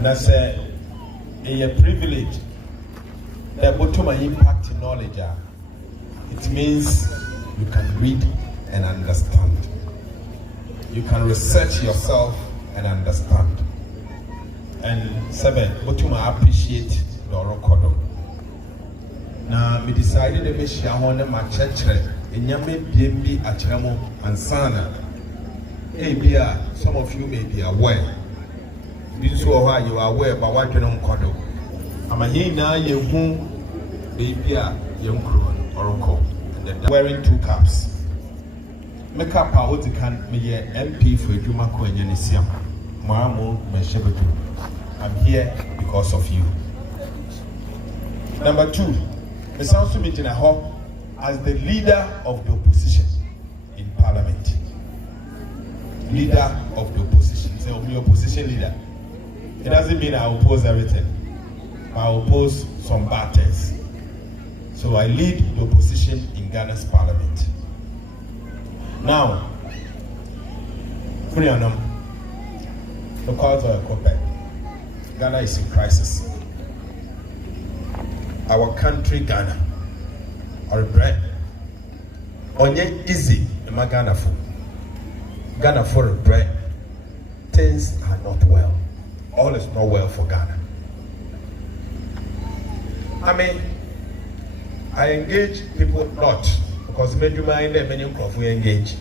Nacee, a privilege that bottom impact knowledge. It means you can read and understand. You can research yourself and understand. And seven, bottom appreciate the record. Now, we decided to be sharing my church. In Yame BMB Achamo and Sana. Some of you may be aware. This is why you are aware about what you don't call. I'm a here now, you whom baby young crow or wearing two caps. Make up how to can be MP for Ajumako and NDC. I'm here because of you. Number two, the South meeting a hall as the leader of the opposition in parliament. Leader of the opposition. So I'm the opposition leader. It doesn't mean I oppose everything. I oppose some bad things. So I lead the opposition in Ghana's parliament. Now, the cause of a copy. Ghana is in crisis. Our country, Ghana, or bread. Onye easy in my Ghana for. Ghana for bread. Things are not well. All is not well for Ghana. I mean, I engage people not because many mind them many of we engage.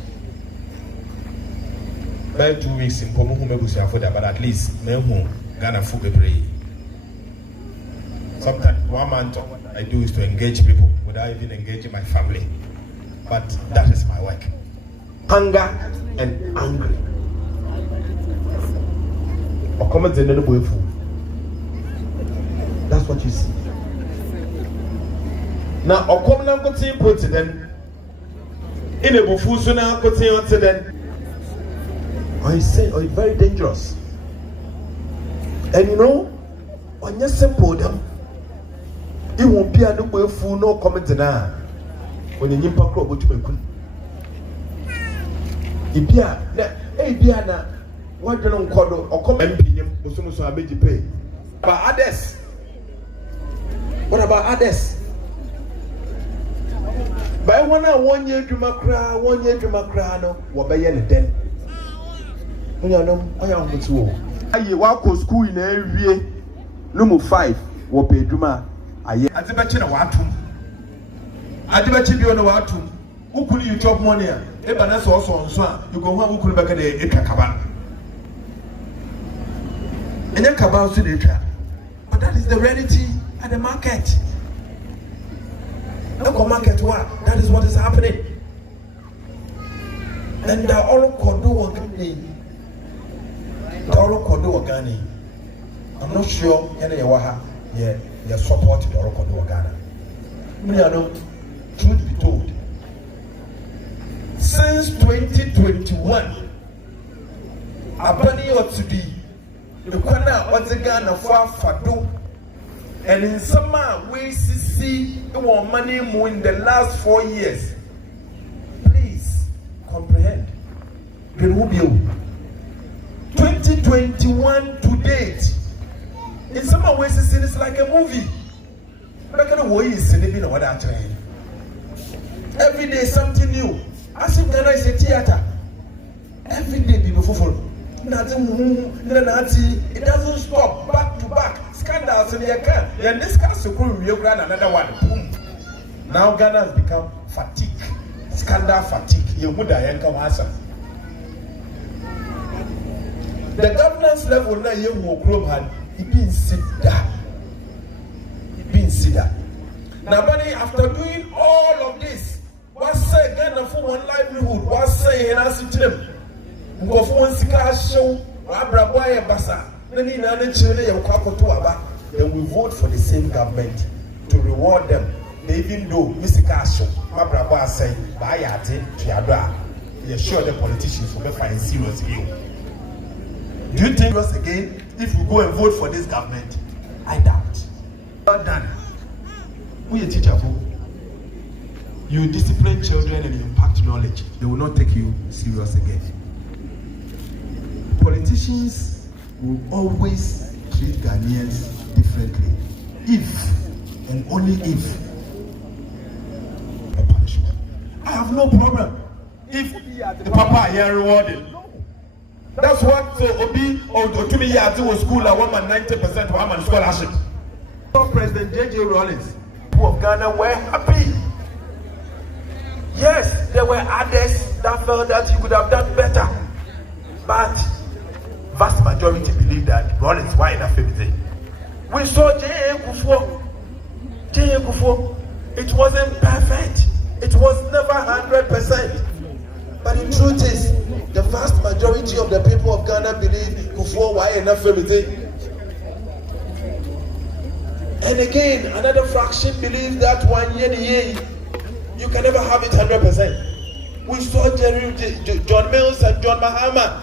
By 2 weeks in but at least Ghana for pray. Sometimes 1 month I do is to engage people without even engaging my family. But that is my work. Hunger and angry. Or comment in the way. That's what you see. Now, or come now go to put them in a bufu now go to them. I say, oh, it's very dangerous. And you know, when you simple them, it won't be a new fool, no comment now. When you nimpa crop, what you may put. If you are, hey, Biana, what do you call or come MP, so I made you pay. But others, what about others? By 1 year to Macra, 1 year to Macrano, what by any then? I am with you. I walk to school in every number 5, what pay Duma. I at the bachelor watum. At the bachelor on the watum. Who could you chop money? Ebanas also on Swan. You go home, who could back at the Ekakaban. And then Kabal Siditra. But that is the reality at the market. Local market what? That is what is happening. And the all Kodo Gani. The all Kodo Gani. I'm not sure any Yawaha, yeah, you support the all Kodo Ghana. Truth be told. Since 2021, Abani ought to be the corner of the Ghana for Fado, and in some ways, see more money more in the last 4 years. Please comprehend. 2021 to date, in some ways, it's like a movie. Back in the way, it's what I'm trying. Every day, something new. As if Ghana is a theater. Every day people follow. It doesn't stop. Back to back. Scandals in the account. Then this cast of you grant another one. Boom. Now Ghana has become fatigue. Scandal fatigue. The governance level now you will had it been sit down. Now, after doing all of this, what's say Ghana for one livelihood? What's say in our city? Go for one cigar show, Abraboya Bassa, then in another Chile and Kwakotuaba, then we vote for the same government to reward them. Even though Mr. Casho, Abraboya say, buy at it, Tiadra, you're sure the politicians will be fine serious view. Do you think us again if we go and vote for this government? I doubt. Well done. Who is a teacher for? You discipline children and impact knowledge. They will not take you serious again. Politicians will always treat Ghanaians differently. If, and only if, a punishment. I have no problem if the papa here rewarded. That's what Obi or Tumi Yatu was school at 90% woman scholarship. President J.J. Rawlings, people of Ghana were happy. Yes, there were others that felt that he could have done better, but vast majority believe that Rawlings were enough everything. We saw J.A. Kufuor. It wasn't perfect. It was never 100%. But the truth is, the vast majority of the people of Ghana believe Kufuor were enough everything. And again, another fraction believes that 1 year, you can never have it 100%. We saw John Mills and John Mahama.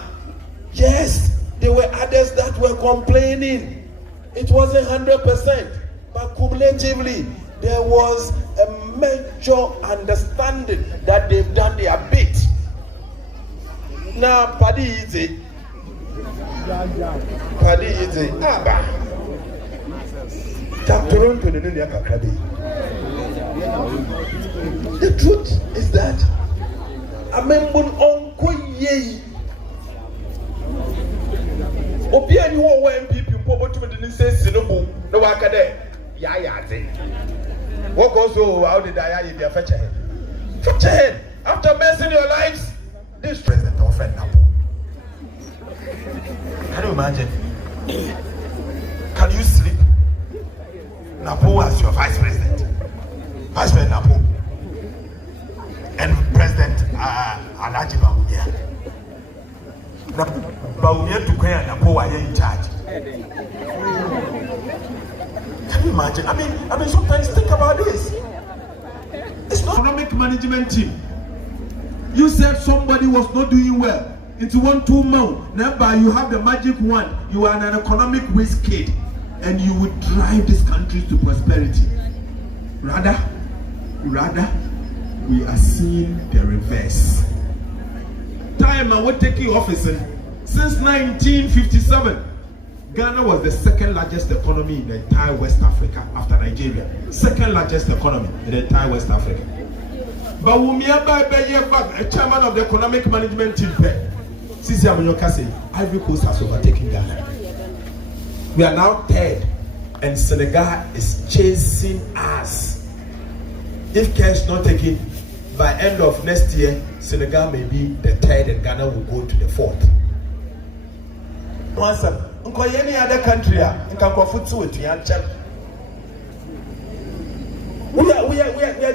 Yes, there were others that were complaining. It wasn't 100%, but cumulatively, there was a major understanding that they've done their bit. Now, Paddy easy. Abba. The truth is that Amembun Onko Ye Obiani who were MPP Pobo didn't say Sinobu, no Wakade, Yayate. What goes over? How did I fetch ahead? Fetch ahead. After messing your lives, this president offered Napo. Can you imagine? Can you sleep? Napo as your vice president. Vice President Napo. And President Ajumako Bisease. Baumia to Kwan Napo are in charge. Can you imagine? I mean, sometimes think about this. It's not economic management team. You said somebody was not doing well. Into 1-2 months. Now you have the magic wand. You are an economic whiz kid, and you would drive this country to prosperity. Rather, we are seeing the reverse. Time and we're taking office since 1957. Ghana was the second largest economy in the entire West Africa after Nigeria. Second largest economy in the entire West Africa. But a chairman of the economic management team, Sisi Amunyoka say, Ivory Coast has overtaken Ghana. We are now third, and Senegal is chasing us. If care is not taken, by end of next year, Senegal may be the third, and Ghana will go to the fourth. Once any other country, we are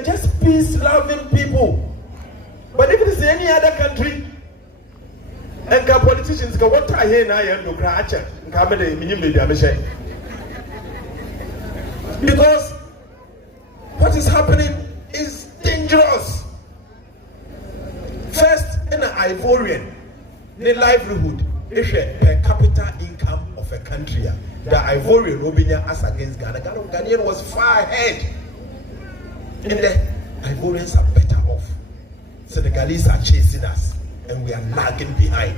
just peace-loving people. But if it is any other country, and politicians go, what I hear now, because what is happening is dangerous. First, in the Ivorian, the livelihood is per capita income of a country. The Ivorian Robinia as against Ghana. Ghanaian was far ahead. And the Ivorians are better off. Senegalese are chasing us, and we are lagging behind.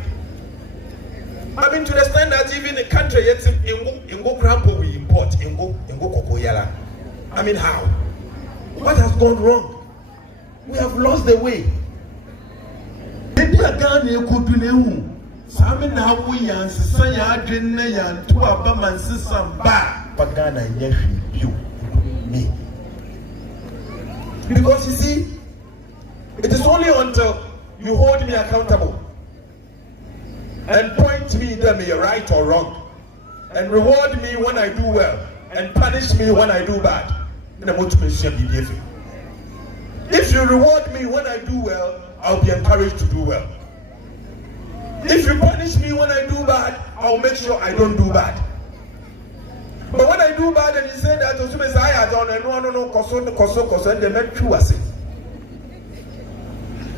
I mean, to the extent that even a country yet in go crampo we import in go kokoyala. I mean, how? What has gone wrong? We have lost the way. Maybe a Ghana could do new. Some now we and Sanya Adrina and two Abaman Sisam Ba. But Ghana, yes, you, me. Because you see, it is only until you hold me accountable and point me that you're right or wrong, and reward me when I do well, and punish me when I do bad. If you reward me when I do well, I'll be encouraged to do well. If you punish me when I do bad, I'll make sure I don't do bad. But when I do bad and you say that,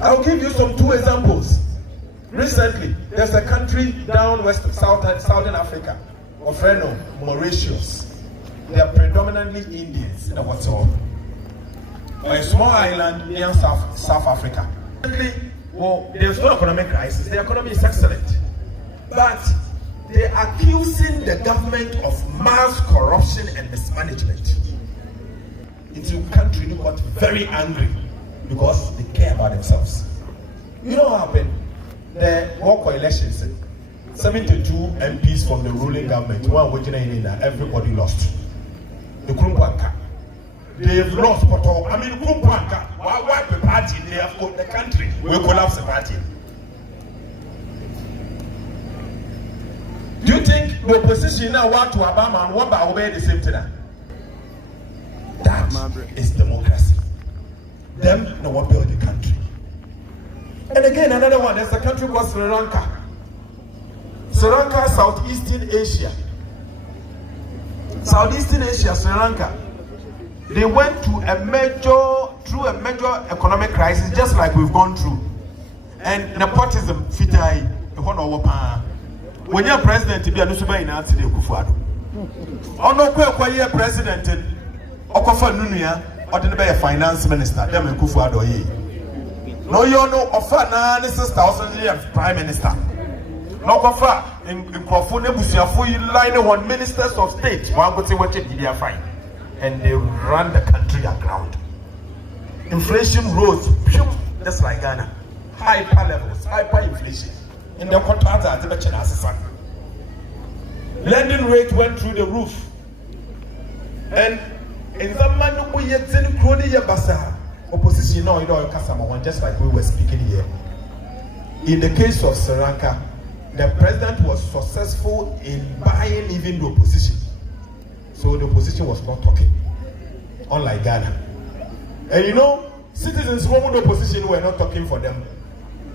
I'll give you some 2 examples. Recently, there's a country down west of Southern Africa, Ofreno, Mauritius. They are predominantly Indians in the water. A small island near South Africa. Well, there's no economic crisis. The economy is excellent. But they're accusing the government of mass corruption and mismanagement. The country got very angry because they care about themselves. You know what happened? The walk elections, 72 MPs from the ruling government, everybody lost. The Krumpanka. They've lost, but I mean, Krumpanka, why the party? They have got the country. We'll collapse the party. Do you think the opposition now want to Obama and want to obey the same thing? That is democracy. Them no one build the country. And again, another one, there's a country called Sri Lanka. Sri Lanka, Southeastern Asia. Southeastern Asia, Sri Lanka. They went through a major economic crisis, just like we've gone through. And nepotism, fitai, when you're president, to be a Nusuba in answer to Kufuado. Or no, quite president, Okofa Nunia, or the finance minister, them and Kufuado. No, you know, offer 9,000 years prime minister. No, offer in Kwafune Busiafu, you line one ministers of state, one would say what you did, fine. And they ran the country aground. Inflation rose, just like Ghana. Hyper levels, hyperinflation. In the contract at the China. Lending rate went through the roof. And in the man who yet sent crony basa opposition no customer one, just like we were speaking here. In the case of Sri Lanka, the president was successful in buying even the opposition. So the opposition was not talking. Unlike Ghana. And you know, citizens who were the opposition were not talking for them.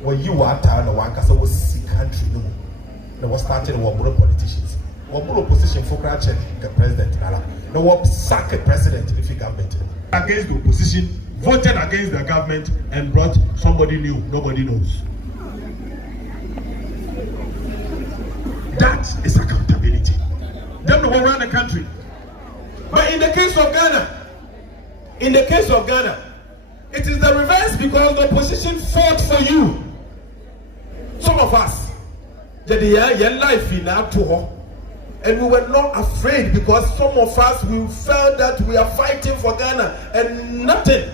When you were town or one castle was sick country, no. They were starting war politicians. War opposition for crashing the president. They were sack a president if you government. Against the opposition, voted against the government and brought somebody new, nobody knows. That is accountability. Them the one run the country. But in the case of Ghana, it is the reverse because the opposition fought for you. Some of us, life in Ato, and we were not afraid because some of us, we felt that we are fighting for Ghana and nothing.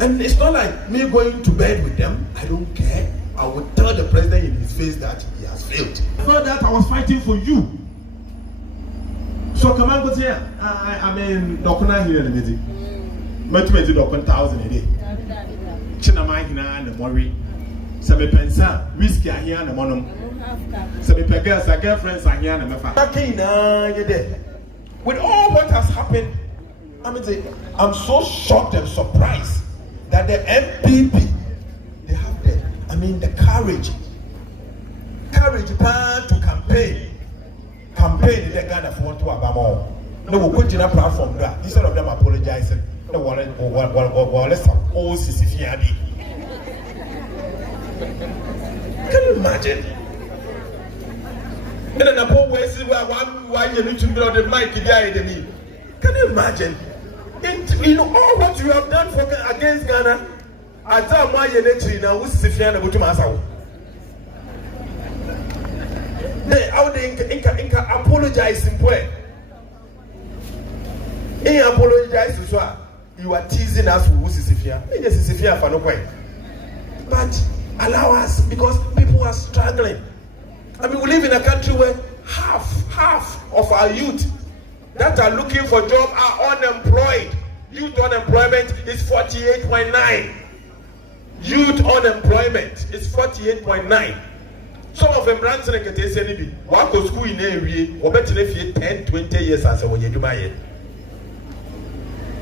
And it's not like me going to bed with them. I don't care. I would tell the president in his face that he has failed. I thought that I was fighting for you. So come on, go here. I mean, Dokuna here in the city. Multiple Dokun 1,000 a day. Chinamahina and the Mori. Some pensa, whiskey here and the monum. Some girlfriends are here and the Mafa. With all what has happened, I'm so shocked and surprised that the MPP, they have the courage to campaign in the Ghana for one to Abamo. No, we'll put in a platform that instead of them apologizing, the wallet or let's suppose Sisifiadi. Can you imagine? And then the poor way is why you need to be on the mic. Can you imagine? You know all what you have done for against Ghana. I tell my energy now, who's Sisifiadi to Masao? They out there apologize in way. In apologize to so you are teasing us with Sisifia. Yes, Sisifia for no point. But allow us because people are struggling. I mean, we live in a country where half of our youth that are looking for job are unemployed. Youth unemployment is 48.9. Youth unemployment is 48.9. Some of them brands in the walk to school in area or better if you 10, 20 years as when you do my head.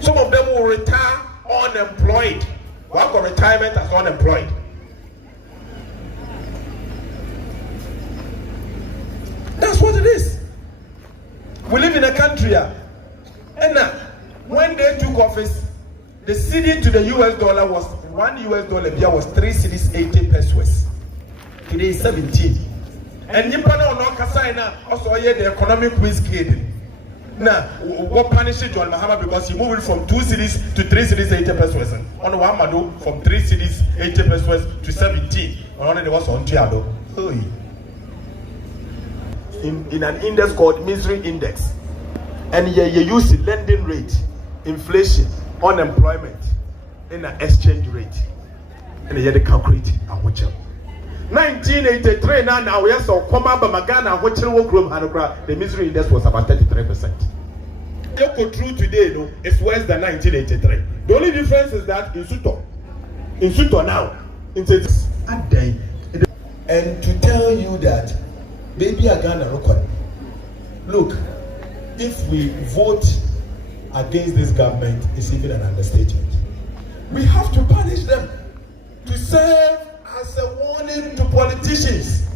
Some of them will retire unemployed. Work or retirement as unemployed. That's what it is. We live in a country and now when they took office, the cedi to the US dollar was $1 was 3 cedis 80 pesos. Today is 17. And Nipana no Kasana also hear the economic risk trading. Now, what punishes John Mahama because he moved from 2 cities to 3 cities 80 pesos. On one madu from 3 cities 80 pesos to 17. On there was on Tiado. in an index called misery index. And you use the lending rate, inflation, unemployment, in an exchange rate. And you calculate it. 1983 now we saw come up Magana, the misery index was about 33%. You go through today, no, it's worse than 1983. The only difference is that in Suto now, it's a day. And to tell you that, maybe a Ghana record. Look, if we vote against this government, it's even an understatement. We have to punish them to serve as a warning to politicians.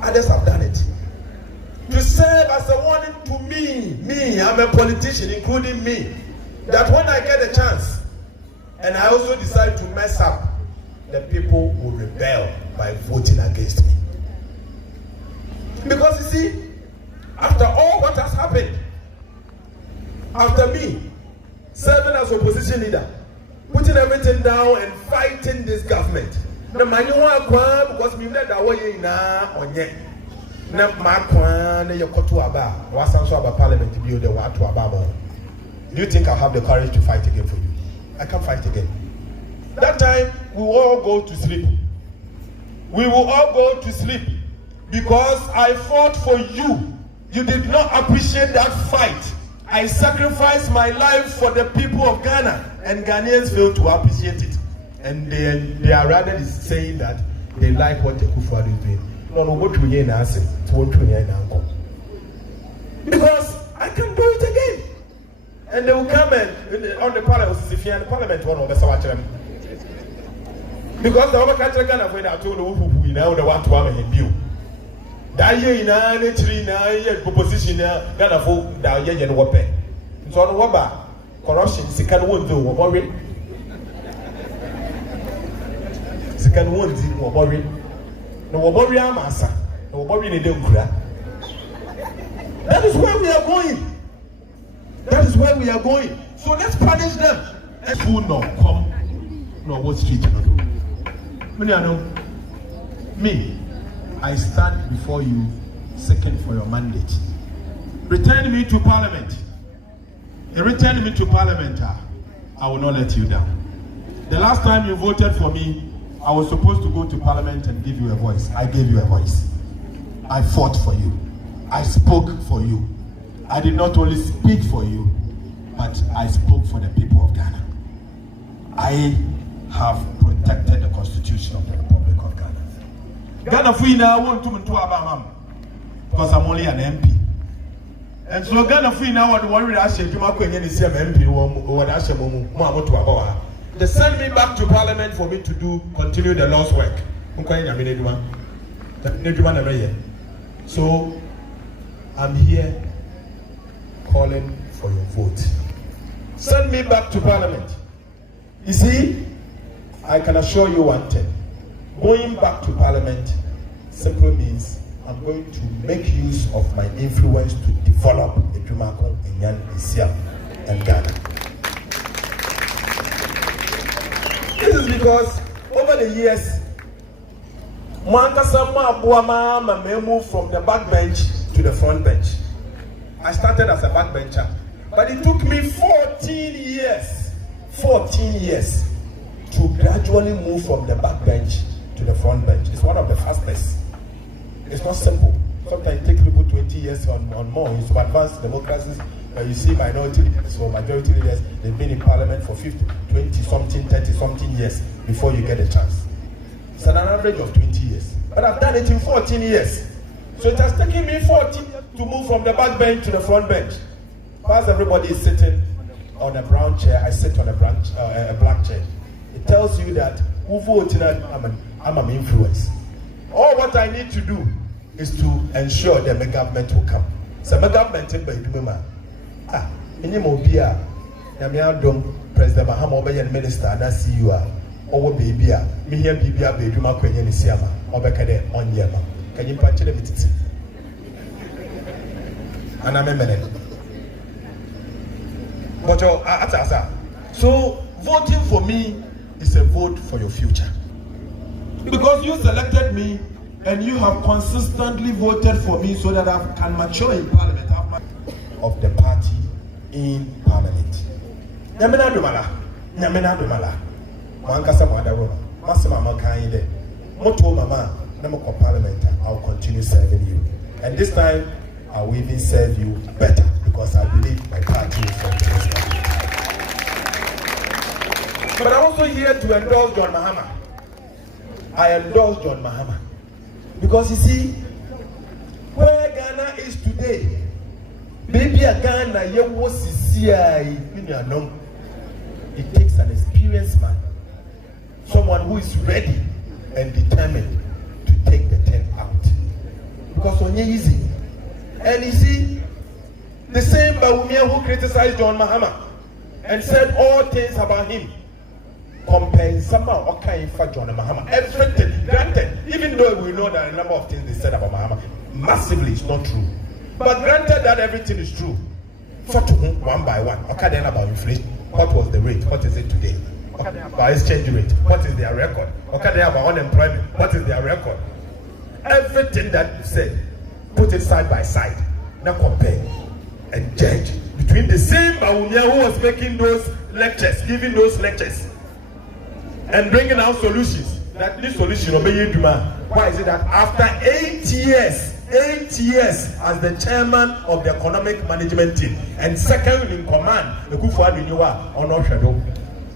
Others have done it. To serve as a warning to me, I'm a politician, including me, that when I get a chance and I also decide to mess up, the people will rebel by voting against me. Because you see, after all what has happened, after me serving as opposition leader, putting everything down and fighting this government, the manual Kwan, because we let that way na onye na Kwan na yokoto aba wasanso aba parliament to build the watu aba. Do you think I have the courage to fight again for you? I can't fight again. That time we will all go to sleep. We will all go to sleep because I fought for you. You did not appreciate that fight. I sacrificed my life for the people of Ghana, and Ghanaians failed to appreciate it. And they are rather saying that they like what Ekufuado is doing. No, what we hear now say, because I can do it again. And they will come and on the parliament, if you're in the parliament, one of the because the other country Ghana when I told you now the one to have a view. That year in a naturally na proposition Ghana for that year and what pay. So on what corruption, second one do what worry. Second one do what worry. No what worry amasa. No what worry they don't. That is where we are going. That is where we are going. So let's punish them. And who no come no what street no do. Me, I stand before you seeking for your mandate. Return me to parliament. Return me to parliament. I will not let you down. The last time you voted for me, I was supposed to go to parliament and give you a voice. I gave you a voice. I fought for you. I spoke for you. I did not only speak for you, but I spoke for the people of Ghana. I have protected the Constitution of the Republic of Ghana. Ghana free now want to Abamam because I'm only an MP. And so Ghana free now what worry Ajumako and NDC MP or they send me back to parliament for me to continue the Lord's work. So I'm here calling for your vote. Send me back to parliament. You see, I can assure you one thing. Going back to parliament simply means I'm going to make use of my influence to develop Ajumako and NDC and Ghana. This is because over the years, I moved from the back bench to the front bench. I started as a backbencher, but it took me 14 years to gradually move from the back bench to the front bench. It's one of the fastest. It's not simple. Sometimes it takes people 20 years on more. In some advanced democracies, you see minority leaders or majority leaders, they've been in parliament for 50, 20 something, 30 something years before you get a chance. It's an average of 20 years. But I've done it in 14 years. So it has taken me 14 years to move from the back bench to the front bench. Whilst everybody is sitting on a brown chair, I sit on a black chair. It tells you that I'm an influence. All what I need to do is to ensure that my government will come. So my government is by Duma. President Mahama and Minister Nacee or baby, me here baby be Duma Kwenye Nisiama or Bekade on Yama. Can you punch it? And I'm a minute. But so voting for me is a vote for your future. Because you selected me and you have consistently voted for me so that I can mature in parliament of the party in parliament. Nyamena dumala. Mankasa mwadaro. Masima mankayide. Moto mama. Namoko parliament. I'll continue serving you. And this time, I will even serve you better because I believe my party is from this country. But I'm also here to endorse John Mahama. I endorse John Mahama because you see, where Ghana is today, baby a Ghana it takes an experienced man, someone who is ready and determined to take the tent out. Because on easy. And you see, the same Bawumia who criticized John Mahama and said all things about him, compare somehow okay for John Mahama. Everything, granted, even though we know that a number of things they said about Mahama, massively it's not true. But granted that everything is true, for to whom one by one, okay then about inflation, what was the rate, what is it today? Okay, about exchange rate, what is their record? Okay then about unemployment, what is their record? Everything that you said, put it side by side, now compare and judge between the same Bawumia who was making those lectures, giving those lectures, and bringing out solutions. That this solution obey you demand. Why is it that after 8 years as the chairman of the economic management team and second in command, the Kufu Aduniwa on our shadow,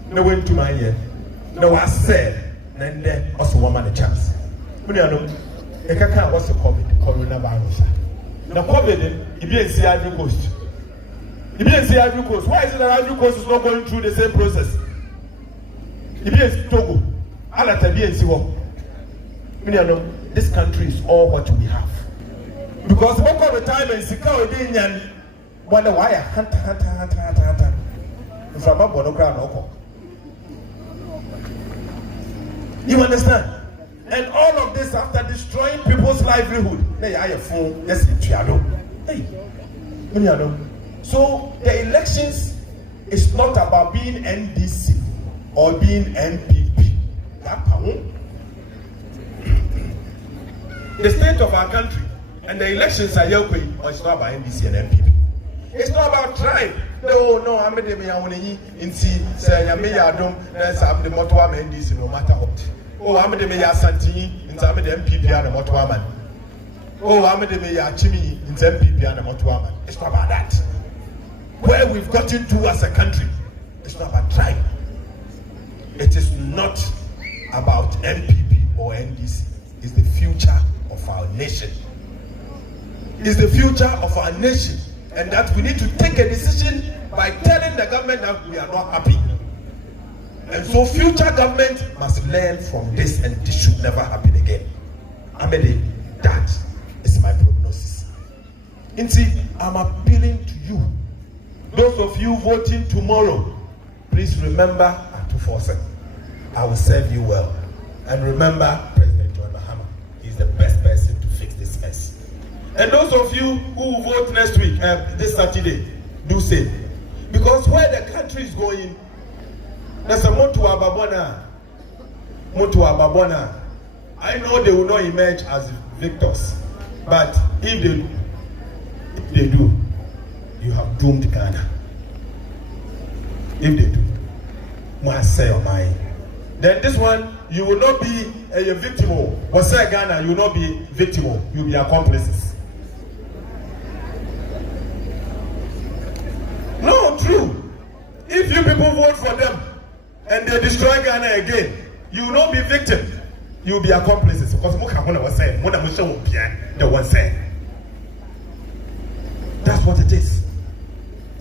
no went to my ear, no I said, and then also one man a chance. Ekaka was the COVID, coronavirus. The COVID, it be in Ivory Coast. It be in Ivory Coast. Why is it that Ivory Coast is not going through the same process? It be in Togo. Alata be in Siwo. This country is all what we have. Because most of the time in Sikao, they wonder why hunter. From a monocram. You understand? And all of this after destroying people's livelihood. So the elections is not about being NDC or being NPP. The state of our country and the elections are here, or it's not about NDC and NPP. It's not about tribe. No, I'm the Mayawani in see, say, Yamayadum, that's the motto of NDC no matter what. Oh, I'm the Maya Santi in some of the MPP and the Motuaman. Oh, I'm the Maya Chimi in the MPP and the Motuaman. It's not about that. Where we've gotten to as a country, it's not about tribe. It is not about MPP or NDC. It's the future of our nation. It's the future of our nation. And that we need to take a decision by telling the government that we are not happy. And so future government must learn from this, and this should never happen again. That is my prognosis. And see, I'm appealing to you. Those of you voting tomorrow, please remember Ato Forson. I will serve you well. And remember President John Mahama. He's the best person to fix this mess. And those of you who vote next week, this Saturday, do same. Because where the country is going, there's a Motua Babona. I know they will not emerge as victors, but if they do, you have doomed Ghana. If they do, then this one, you will not be a victim. But say Ghana, you will not be victim. You will be accomplices. No, true. If you people vote for them and they destroy Ghana again, you will not be victim. You will be accomplices. Because was saying, the one saying. That's what it is.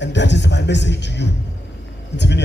And that is my message to you. It's really